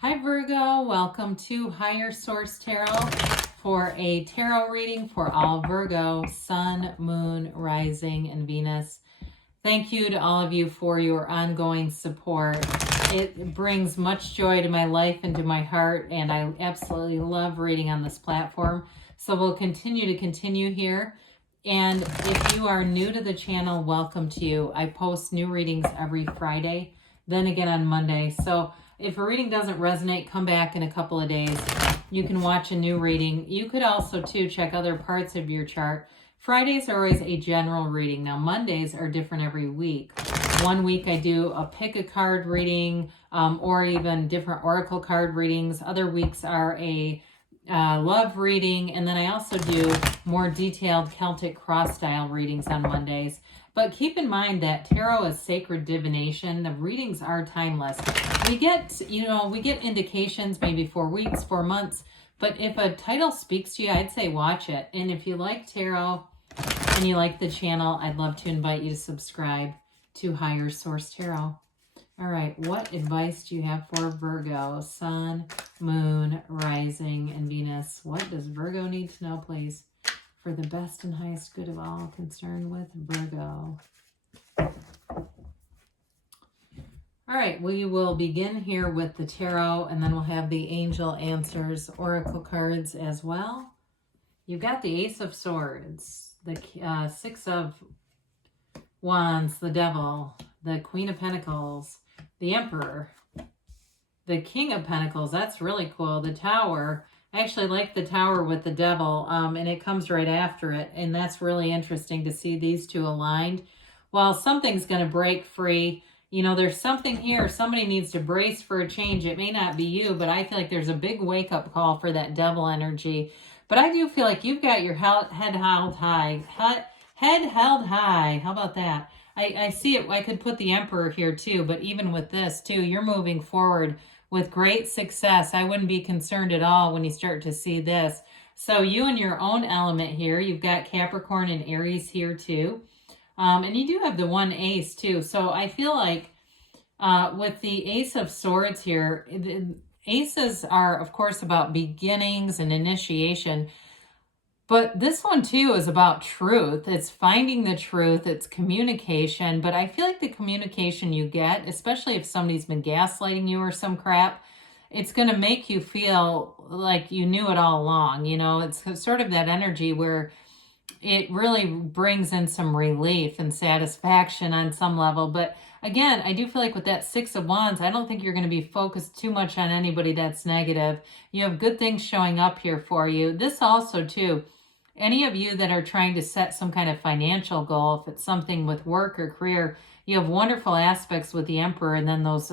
Hi Virgo, welcome to Higher Source Tarot for a tarot reading for all Virgo, Sun, Moon, Rising, and Venus. Thank you to all of you for your ongoing support. It brings much joy to my life and to my heart, and I absolutely love reading on this platform. So we'll continue here. And if you are new to the channel, welcome to you. I post new readings every Friday, then again on Monday. So if a reading doesn't resonate, come back in a couple of days. You can watch a new reading. You could also, too, check other parts of your chart. Fridays are always a general reading. Now, Mondays are different every week. One week I do a pick a card reading or even different oracle card readings. Other weeks are a love reading. And then I also do more detailed Celtic cross-style readings on Mondays. But keep in mind that tarot is sacred divination. The readings are timeless. We get indications maybe 4 weeks, 4 months. But if a title speaks to you, I'd say watch it. And if you like tarot and you like the channel, I'd love to invite you to subscribe to Higher Source Tarot. All right, what advice do you have for Virgo, Sun, Moon, Rising, and Venus? What does Virgo need to know, please, for the best and highest good of all concerned with Virgo? All right, we will begin here with the tarot, and then we'll have the angel answers oracle cards as well. You've got the Ace of Swords, the Six of Wands, the Devil, the Queen of Pentacles, the Emperor, the King of Pentacles. That's really cool. The Tower. I actually like the Tower with the Devil, and it comes right after it, and that's really interesting to see these two aligned. Well, something's going to break free. You know, there's something here. Somebody needs to brace for a change. It may not be you, but I feel like there's a big wake-up call for that Devil energy. But I do feel like you've got your head held high. Head held high. How about that? I see it. I could put the Emperor here too, but even with this too, you're moving forward with great success. I wouldn't be concerned at all when you start to see this. So you and your own element here, you've got Capricorn and Aries here too. And you do have the one ace too. So I feel like with the Ace of Swords here, aces are, of course, about beginnings and initiation. But this one, too, is about truth. It's finding the truth. It's communication. But I feel like the communication you get, especially if somebody's been gaslighting you or some crap, it's going to make you feel like you knew it all along. You know, it's sort of that energy where it really brings in some relief and satisfaction on some level. But again, I do feel like with that Six of Wands, I don't think you're going to be focused too much on anybody that's negative. You have good things showing up here for you. This also, too, any of you that are trying to set some kind of financial goal, if it's something with work or career, you have wonderful aspects with the Emperor and then those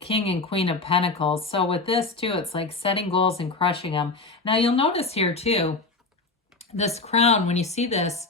King and Queen of Pentacles. So with this, too, it's like setting goals and crushing them. Now, you'll notice here, too, this crown, when you see this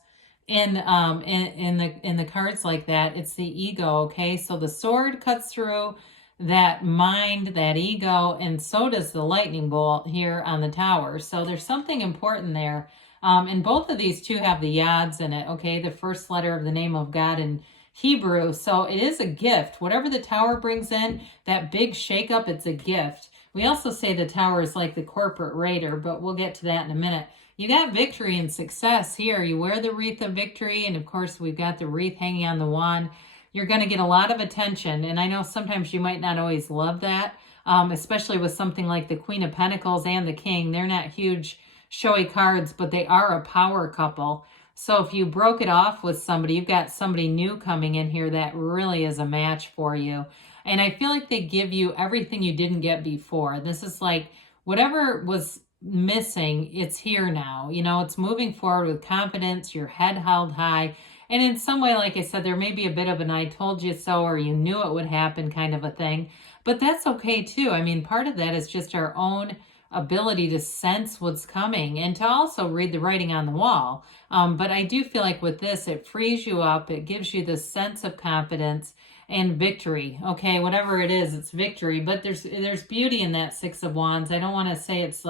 in the cards like that, it's the ego, okay? So the sword cuts through that mind, that ego, and so does the lightning bolt here on the Tower. So there's something important there. And both of these two have the yads in it, okay? The first letter of the name of God in Hebrew. So it is a gift. Whatever the Tower brings in, that big shakeup, it's a gift. We also say the Tower is like the corporate raider, but we'll get to that in a minute. You got victory and success here. You wear the wreath of victory, and of course, we've got the wreath hanging on the wand. You're going to get a lot of attention, and I know sometimes you might not always love that, especially with something like the Queen of Pentacles and the King. They're not huge, showy cards, but they are a power couple. So if you broke it off with somebody, you've got somebody new coming in here that really is a match for you. And I feel like they give you everything you didn't get before. This is like whatever was missing, it's here now. You know, it's moving forward with confidence, your head held high. And in some way, like I said, there may be a bit of an I told you so or you knew it would happen kind of a thing. But that's okay too. I mean, part of that is just our own ability to sense what's coming and to also read the writing on the wall. But I do feel like with this, it frees you up. It gives you this sense of confidence and victory. Okay, whatever it is, it's victory. But there's beauty in that Six of Wands. I don't want to say it's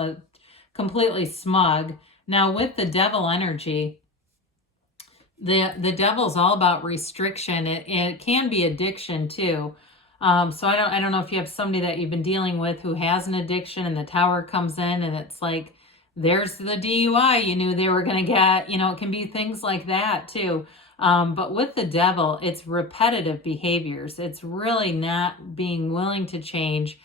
completely smug. Now with the Devil energy, the Devil's all about restriction. It can be addiction too. So I don't know if you have somebody that you've been dealing with who has an addiction, and the Tower comes in and it's like, there's the DUI you knew they were going to get. You know, it can be things like that too. But with the Devil, it's repetitive behaviors. It's really not being willing to change.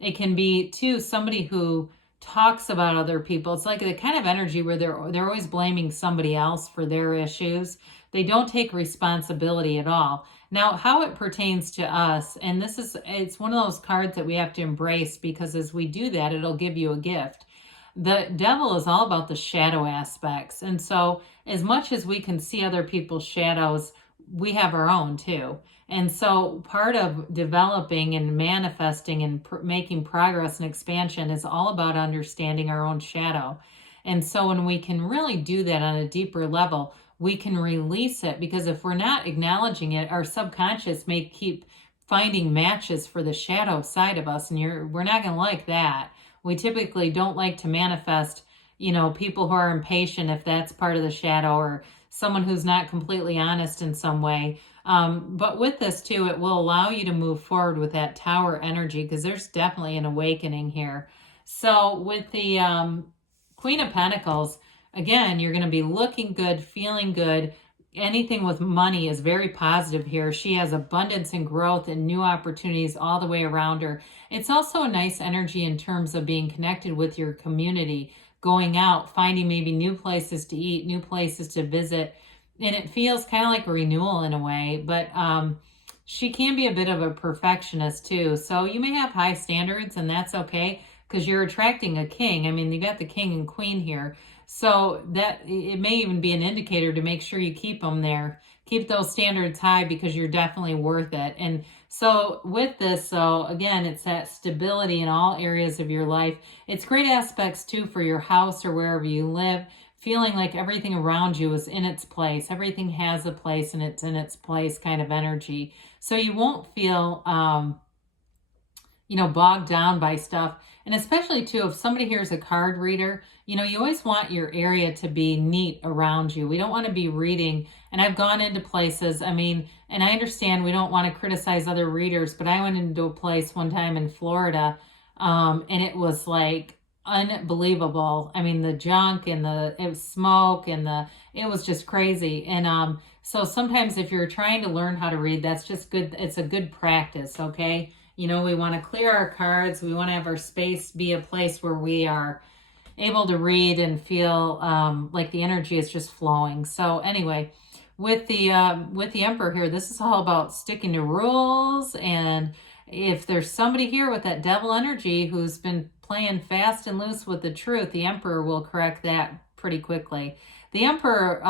It can be too somebody who talks about other people. It's like the kind of energy where they're always blaming somebody else for their issues. They don't take responsibility at all. Now, how it pertains to us, and it's one of those cards that we have to embrace, because as we do that, it'll give you a gift. The Devil is all about the shadow aspects. And so as much as we can see other people's shadows, we have our own too. And so part of developing and manifesting and making progress and expansion is all about understanding our own shadow. And so when we can really do that on a deeper level, we can release it, because if we're not acknowledging it, our subconscious may keep finding matches for the shadow side of us, and we're not going to like that. We typically don't like to manifest, people who are impatient, if that's part of the shadow, or someone who's not completely honest in some way. But with this too, it will allow you to move forward with that Tower energy, because there's definitely an awakening here. So with the Queen of Pentacles, again, you're going to be looking good, feeling good. Anything with money is very positive here. She has abundance and growth and new opportunities all the way around her. It's also a nice energy in terms of being connected with your community, going out, finding maybe new places to eat, new places to visit. And it feels kind of like a renewal in a way, but she can be a bit of a perfectionist too. So you may have high standards, and that's okay, because you're attracting a king. I mean, you got the king and queen here. So that it may even be an indicator to make sure you keep them there. Keep those standards high, because you're definitely worth it. And so with this, so again, it's that stability in all areas of your life. It's great aspects too for your house or wherever you live, feeling like everything around you is in its place. Everything has a place and it's in its place kind of energy. So you won't feel, bogged down by stuff. And especially too, if somebody here is a card reader, you always want your area to be neat around you. We don't want to be reading. And I've gone into places, and I understand we don't want to criticize other readers, but I went into a place one time in Florida, and it was like unbelievable. The junk and it was smoke, and it was just crazy. And so sometimes if you're trying to learn how to read, that's just good. It's a good practice, okay? We want to clear our cards. We want to have our space be a place where we are able to read and feel like the energy is just flowing. So anyway, with the Emperor here, this is all about sticking to rules. And if there's somebody here with that Devil energy who's been playing fast and loose with the truth, the Emperor will correct that pretty quickly. The Emperor,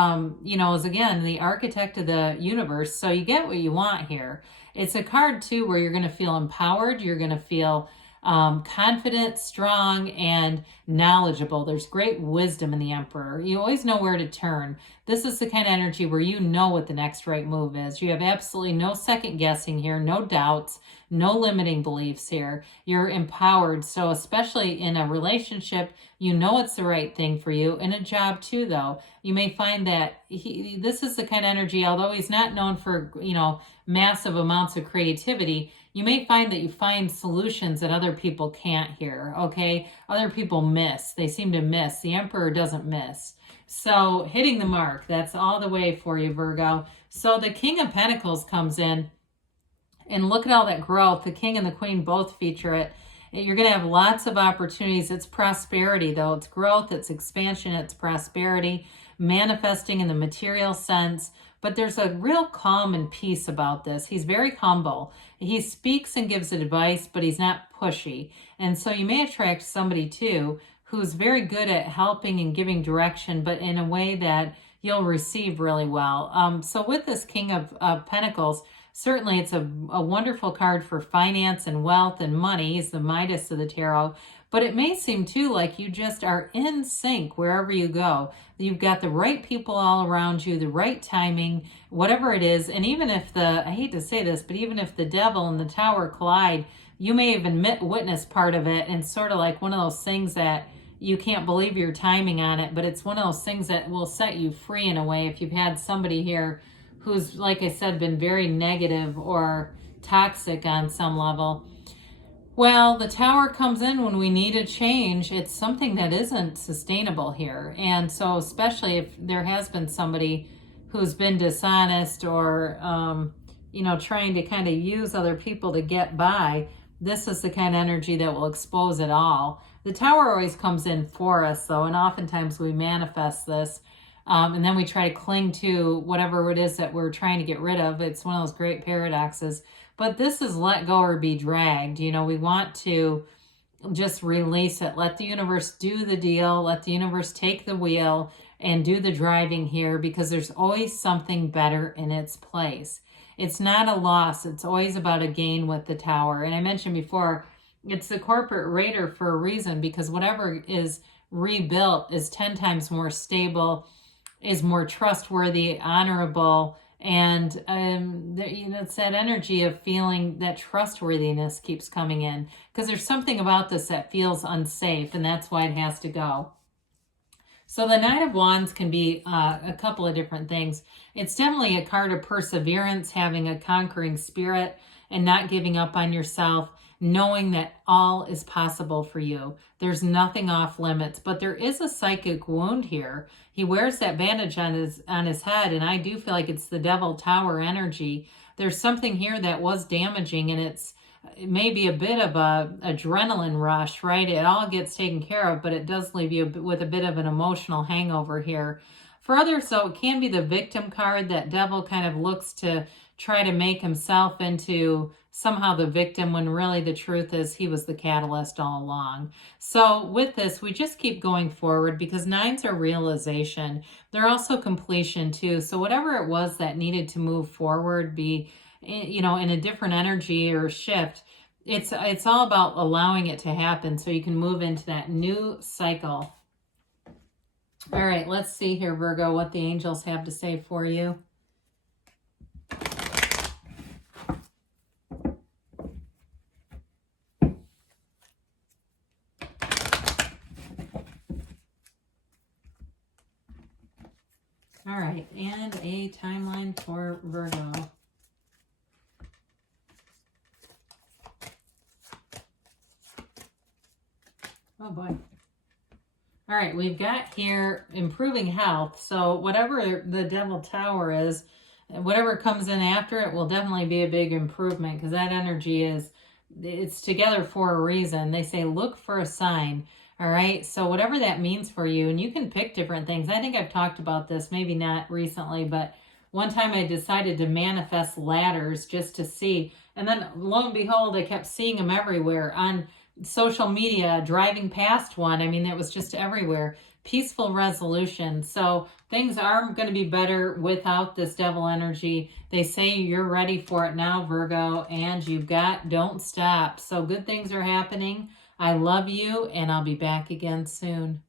is again the architect of the universe. So you get what you want here. It's a card too where you're going to feel empowered. You're going to feel confident, strong, and knowledgeable. There's great wisdom in the Emperor. You always know where to turn. This is the kind of energy where you know what the next right move is. You have absolutely no second guessing here, no doubts, no limiting beliefs here. You're empowered. So especially in a relationship, you know it's the right thing for you. In a job too, though, you may find that this is the kind of energy, although he's not known for, massive amounts of creativity, you may find that you find solutions that other people can't hear, okay? Other people miss. They seem to miss. The Emperor doesn't miss. So hitting the mark, that's all the way for you, Virgo. So the King of Pentacles comes in, and look at all that growth. The King and the Queen both feature it. You're going to have lots of opportunities. It's prosperity, though. It's growth, it's expansion, it's prosperity, manifesting in the material sense. But there's a real calm and peace about this. He's very humble. He speaks and gives advice, but he's not pushy. And so you may attract somebody, too, who's very good at helping and giving direction, but in a way that you'll receive really well. So with this King of Pentacles, certainly it's a wonderful card for finance and wealth and money. He's the Midas of the tarot. But it may seem, too, like you just are in sync wherever you go. You've got the right people all around you, the right timing, whatever it is. And even if I hate to say this, but even if the Devil and the Tower collide, you may even witness part of it, and sort of like one of those things that you can't believe your timing on it, but it's one of those things that will set you free in a way if you've had somebody here who's, like I said, been very negative or toxic on some level. Well, the Tower comes in when we need a change. It's something that isn't sustainable here. And so especially if there has been somebody who's been dishonest or, you know, trying to kind of use other people to get by, this is the kind of energy that will expose it all. The Tower always comes in for us, though, and oftentimes we manifest this. And then we try to cling to whatever it is that we're trying to get rid of. It's one of those great paradoxes. But this is let go or be dragged. You know, we want to just release it. Let the universe do the deal. Let the universe take the wheel and do the driving here, because there's always something better in its place. It's not a loss. It's always about a gain with the Tower. And I mentioned before, it's the corporate raider for a reason, because whatever is rebuilt is 10 times more stable, is more trustworthy, honorable, and you know, it's that energy of feeling that trustworthiness keeps coming in, because there's something about this that feels unsafe, and that's why it has to go. So the Knight of Wands can be a couple of different things. It's definitely a card of perseverance, having a conquering spirit and not giving up on yourself, knowing that all is possible for you. There's nothing off limits, but there is a psychic wound here. He wears that bandage on his head, and I do feel like it's the Devil Tower energy. There's something here that was damaging, and it may be a bit of a adrenaline rush, right? It all gets taken care of, but it does leave you with a bit of an emotional hangover here. For others, though, it can be the victim card. That devil kind of looks to try to make himself into somehow the victim, when really the truth is he was the catalyst all along. So with this, we just keep going forward, because nines are realization. They're also completion too. So whatever it was that needed to move forward, be, you know, in a different energy or shift, it's all about allowing it to happen so you can move into that new cycle. All right, let's see here, Virgo, what the angels have to say for you. All right, and a timeline for Virgo. Oh boy. All right, we've got here improving health. So whatever the Devil Tower is, whatever comes in after it will definitely be a big improvement, because that energy it's together for a reason. They say look for a sign. All right, so whatever that means for you, and you can pick different things. I think I've talked about this, maybe not recently, but one time I decided to manifest ladders just to see. And then lo and behold, I kept seeing them everywhere on social media, driving past one. I mean, it was just everywhere. Peaceful resolution. So things are going to be better without this devil energy. They say you're ready for it now, Virgo, and you've got don't stop. So good things are happening. I love you, and I'll be back again soon.